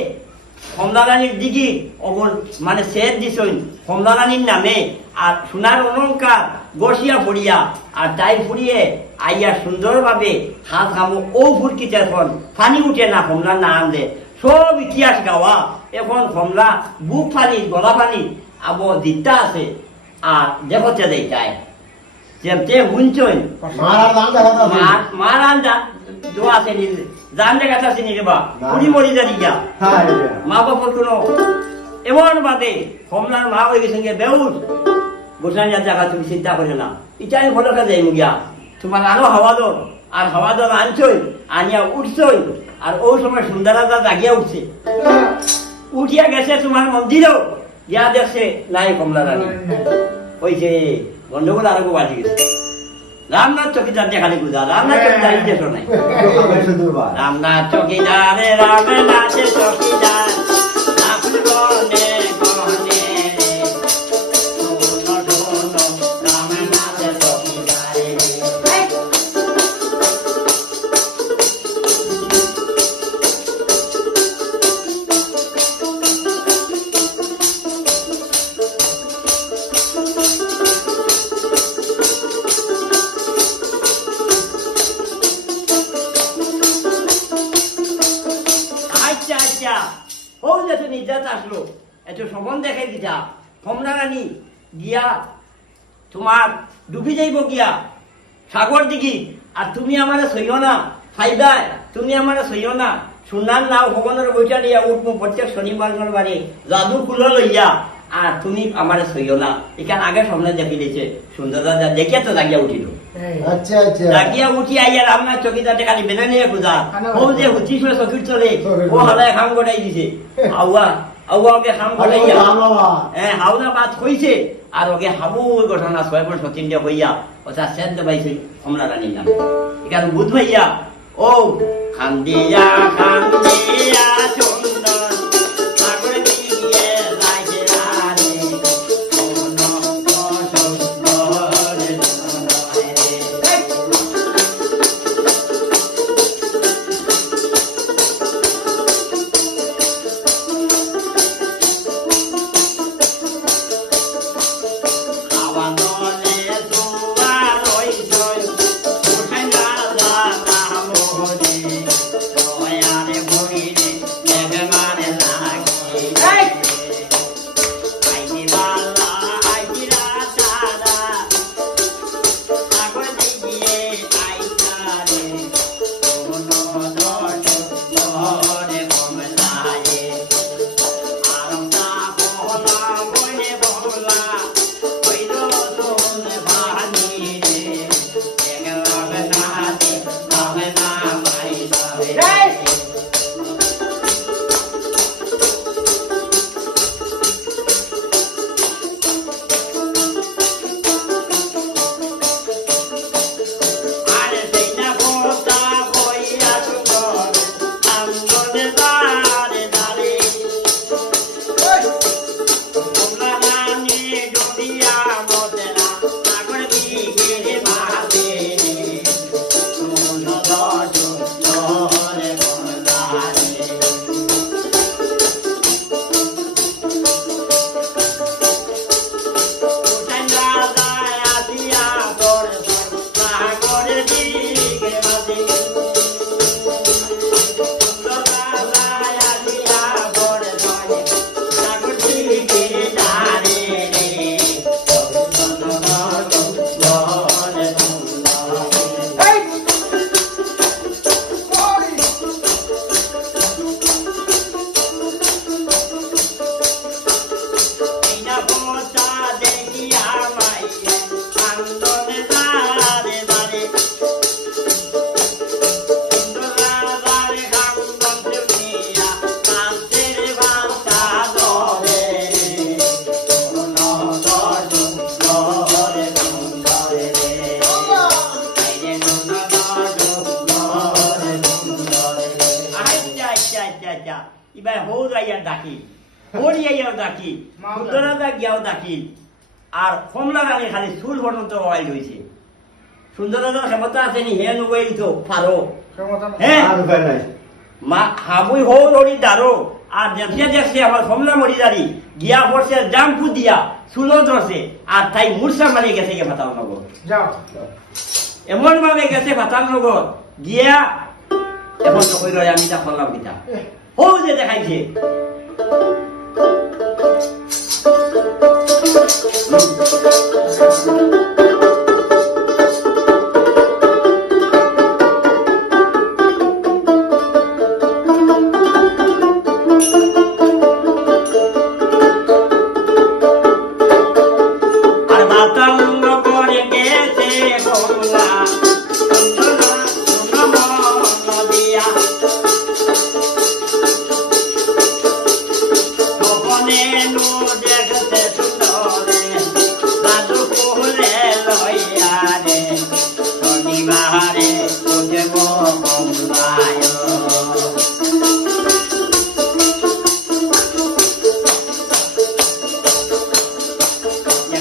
কমলা রানীর দিকে অবন মানে সেট দিছই কমলা রানীর নামে আর সোনার অলঙ্কার বসিয়া পড়িয়া আর তাই ফুরিয়ে আইয়া সুন্দরভাবে হাত খামো ও ফুটকিতে এখন পানি উঠে না কমলা না আনলে সব ইতিহাস গাওয়া এখন কমলা বুক পানি গলা পানি আবো দিতা আছে আর দেখতে দেয় যায় যেমতে হুঞ্চই মারার দাম দেখা না মারান দোয়া আছে নি জান জায়গাটা আছে নি রে বা পুরি মরি যারি গিয়া হ্যাঁ মা বাবার কোনো এমন বাদে কমলার মা হয়ে গেছে বেউস গোসাইয়ার জায়গা তুমি চিন্তা করে না এটা আমি ভালো কাজে গিয়া তোমার আরো হাওয়া দর আর হাওয়া দর আনছই আনিয়া উঠছই আর ওই সময় সুন্দরাদা জাগিয়া উঠছে উঠিয়া গেছে তোমার মন্দিরেও গিয়া দেখছে নাই কমলা রানী ওই যে গন্ডগোল আরো বাজি গেছে রামনাথ চকিদার দেখালে গুজা রামনাথ চকিদার এই দেশ নাই রামনাথ চকিদার রামনাথ চকিদার গনে গনে রামনাথ চকিদার আসলো এত সবন দেখে গিয়া কমলা রানী গিয়া তোমার ডুবি যাইব গিয়া সাগর দিঘি আর তুমি আমার সইও না ফাইদায় তুমি আমার সইও না সোনার নাও ভগবানের বইটা নিয়ে উঠবো প্রত্যেক শনিবার বারে জাদু ফুল লইয়া আর তুমি আমার সইও না এখানে আগে সামনে দেখি দিয়েছে সুন্দর দাদা দেখিয়া তো জাগিয়া উঠিল আচ্ছা আচ্ছা জাগিয়া উঠি আইয়া রামনাথ চকিদারটা খালি বেঁধে নিয়ে খুঁজা ও যে হুচিস চকির চলে ও হালায় খাম গোটাই দিছে আউয়া আউয়াকে খাম গোটাইয়া হ্যাঁ হাওনা বাদ হইছে আর ওকে হাবু ঘটনা 6 সতীন দিয়ে হইয়া ওটা সেদ্ধ পাইছে কমলা রানীর নাম এখানে বুধ ভাইয়া ও খান্দিয়া খান্দিয়া সুন্দর সাগর দিয়ে রাজে রানী Hey! ডাকি ওড়িয়াইয়াও ডাকি সুন্দরতা গিয়াও ডাকি আর কমলা রানী খালি চুল পর্যন্ত ওয়াইল হয়েছে সুন্দরতার ক্ষমতা আছে নি হে নুবাইল তো পারো হ্যাঁ আর উপায় নাই মা হামুই হো লড়ি দাঁড়ো আর দেখছে দেখছে আমার কমলা মরি দাঁড়ি গিয়া পড়ছে জাম্পু দিয়া চুলো ধরছে আর তাই মূর্ছা মারি গেছে গে ভাতাল নগর যাও এমন ভাবে গেছে ভাতাল নগর গিয়া এখন তো কইল আমি তা করলাম কিতা হো যে দেখাইছে আর ভাতাল নগরে গেছে কমলা নদিয়া গোপনে নু দেখতে সুন্দরে দাদু কোলে লইয়া রে শনিবারে উঠব কমলায়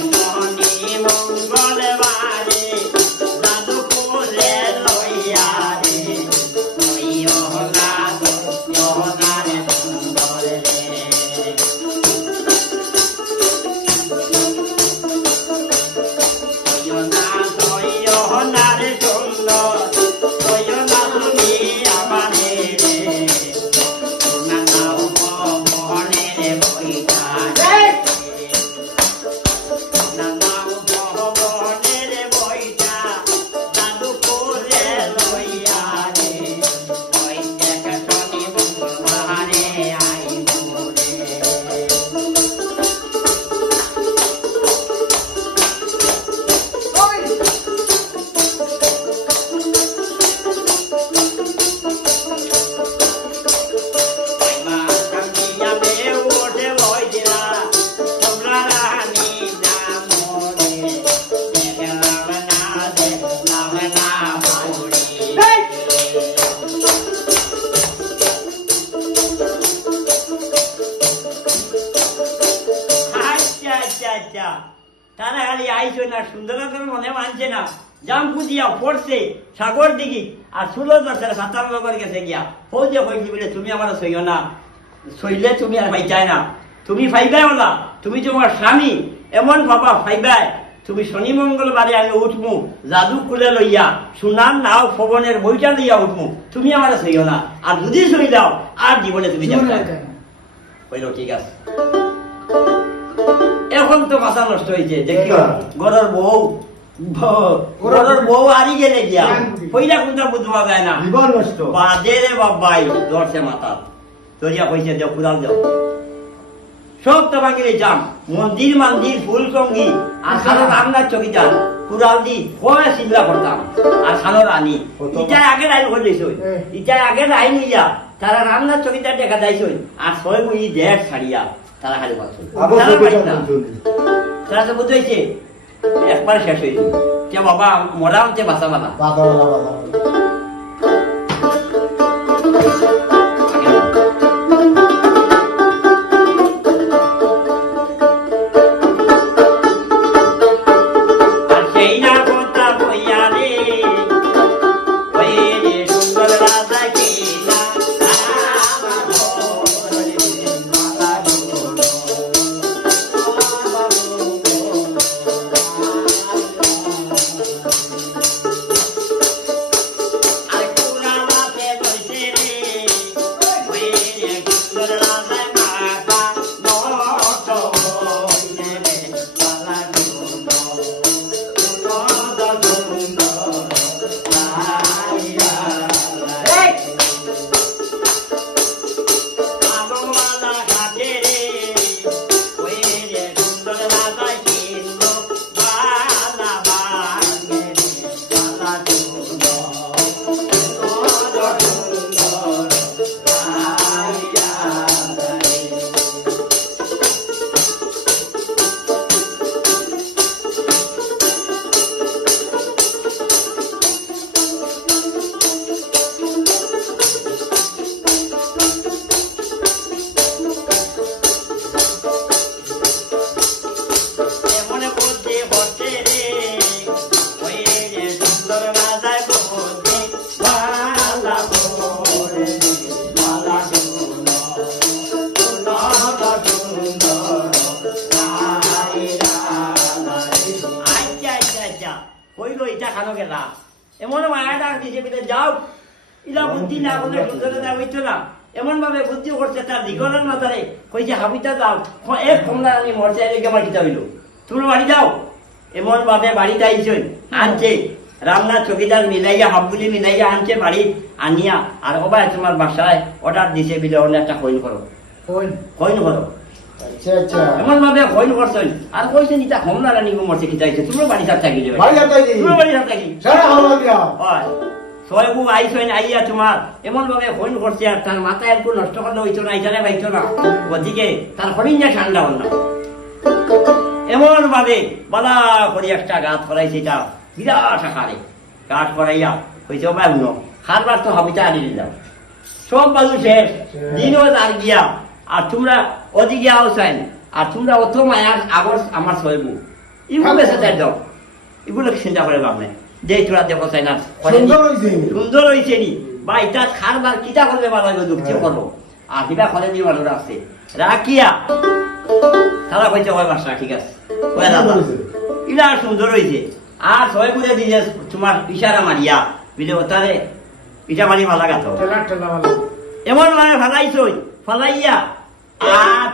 শনি মঙ্গলবারে দাদু কোলে লইয়া রে ইহনা ইহনারে সুন্দরে ইহনারে সুন্দর ইহনা তুমি আমারে রে নানাও মোহনে রে বইটা নানাও মোহনে রে বইটা দাদু কোলে লইয়া রে ওই দেখা শনি মঙ্গলবারে আইব রে মা কামিয়া বে ওঠে বইলা তোমরা রানী নামরে দেখলাম না দেখলাম না হরি আচ্ছা আচ্ছা আচ্ছা তারা খালি আইসো না সুন্দরতার মনে মানছে না জাম্পু দিয়া পড়ছে সাগর দিঘি আর ষোলো দশের ভাতার লগর গেছে গিয়া হো যে হয়েছি বলে তুমি আমার সইও না সইলে তুমি আর পাইচাই না তুমি ফাইবাই ওলা তুমি তোমার স্বামী এমন ভাবা ফাইবাই তুমি শনি মঙ্গলবারে আমি উঠমু জাদু কুলে লইয়া সুনাম নাও ফবনের বইটা লইয়া উঠমু তুমি আমার সইও না আর যদি সই দাও আর জীবনে তুমি যাবে হইল ঠিক আছে এখন তো মাথা নষ্ট হয়েছে দেখিও ঘরের বউ হারি গেলে গিয়া কইলা কোনটা বুঝবা যায় না জীবন নষ্ট বাদে রে বাবাই ধরছে মাথা ধরিয়া কইছে দেও কুদাল দেও সব তো ভাঙিলে যাম মন্দির ফুল সঙ্গী আর সারা রান্নার চকিদার কুড়াল দি কয়ে চিল্লা করতাম আর সানো রানী ইটাই আগের আইন করে দিয়েছ ইটাই আগের আইন হইয়া তারা রান্নার চকিদার দেখা যাইছ আর ছয় বুঝি দেড় ছাড়িয়া তারা খালি পাচ্ছ তারা তো বুঝাইছে একবার শেষ হয়েছে কে বাবা মরা হচ্ছে বাসা বালা আর সেই না কথা বইয়া রে ওই রে সুন্দর রাজা কে না আমার ঘরে মালা ডোলো কইলো এটা খানো গেলা এমন মায়া ডাক দিছে বলে যাও ইলা বুদ্ধি না বলে সুন্দর না হইতো না এমন ভাবে বুদ্ধি করছে তার দিগলের মাথারে কইছে হাবিতা যাও এক কমলা আমি মরছে এদিকে আমার কিতা হইলো তুমি বাড়ি যাও এমন ভাবে বাড়িতে আইছই আনছে রামনাথ চকিদার মিলাইয়া হাবগুলি মিলাইয়া আনছে বাড়ি আনিয়া আর ওবাই তোমার বাসায় অর্ডার দিছে বিলে অন্য একটা কইন করো কইন করো আচ্ছা আচ্ছা এমন ভাবে কইন করছেন আর কইছে নিতা কমলা রানী গো মরছে কিতা হইছে তুমি বাড়ি থাক থাকি যাবে ভাই যাই দি তুমি বাড়ি থাক থাকি সারা হাওলা দিয়া হয় সয়বু আইসেন আইয়া তোমার এমন ভাবে ফোন করছে আর তার মাথায় একটু নষ্ট করলে হইতো না এখানে পাইতো না ওদিকে তার হরিণ যা ঠান্ডা হল না এমন ভাবে বালা করে একটা গাছ করাইছে এটা বিরাট আকারে গাছ করাইয়া হয়েছে ভাই উনো খারবার তো হাবিটা আনিয়ে দাও সব বাজু শেষ দিনও আর গিয়া আর তোমরা ওদিকে আওসাইন আর তোমরা অত মায়ার আগর আমার সয়বু এগুলো বেঁচে যাই দাও এগুলো চিন্তা করে ভাবনে যে তোরা দেখো চাই না সুন্দর হইছে সুন্দর হয়েছে নি বা এটা খারবার কিতা করবে ভালো লাগবে দুঃখে করবো আর কিতা করে দিয়ে ভালো রাখছে রাখিয়া তারা কইছে হয় বাসা ঠিক আছে কয়ে দাদা ইলা সুন্দর হয়েছে আর সবাই বুঝে দিয়ে তোমার ইশারা মারিয়া বুঝলে ওটারে ইটা মারি ভালো গাছ এমন ভাবে ফালাইছই ফালাইয়া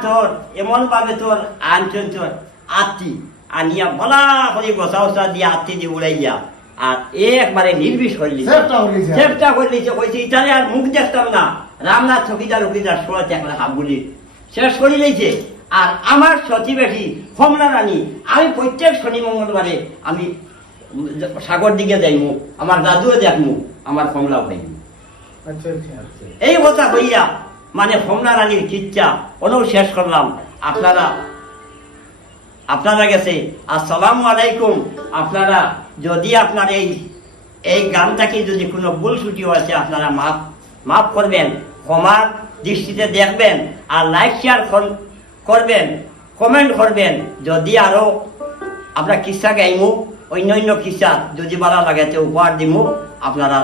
তোর এমন ভাবে তোর আনছন তোর আত্মি আনিয়া বলা করে বসা বসা দিয়ে আত্মি দিয়ে উড়াইয়া আর একবারে নির্বিষ করে চেষ্টা করে দিয়েছে কইছে ইটারে আর মুখ দেখতাম না রামনাথ চকিদার উকিদার শোয়াতে একটা হাবগুলি শেষ করে দিয়েছে আর আমার সচিবেশী কমলা রানী আমি প্রত্যেক শনি মঙ্গলবারে আমি সাগর দিকে যাইমু আমার দাদুও দেখমু আমার কমলাও পাইমু এই কথা হইয়া মানে কমলা রানীর কিচ্ছা ওনাও শেষ করলাম আপনারা গেছে আসসালামু আলাইকুম আপনারা যদি আপনার এই গানটাকে যদি কোনো ভুল ছুটিও আছে আপনারা মাফ করবেন ক্ষমার দৃষ্টিতে দেখবেন আর লাইক শেয়ার করবেন কমেন্ট করবেন যদি আরো আমরা কিসা গাইমু অন্য কিসা যদি ভালো লাগে উপহার দিমু আপনারা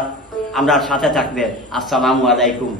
আমরা সাথে থাকবেন আসসালামু আলাইকুম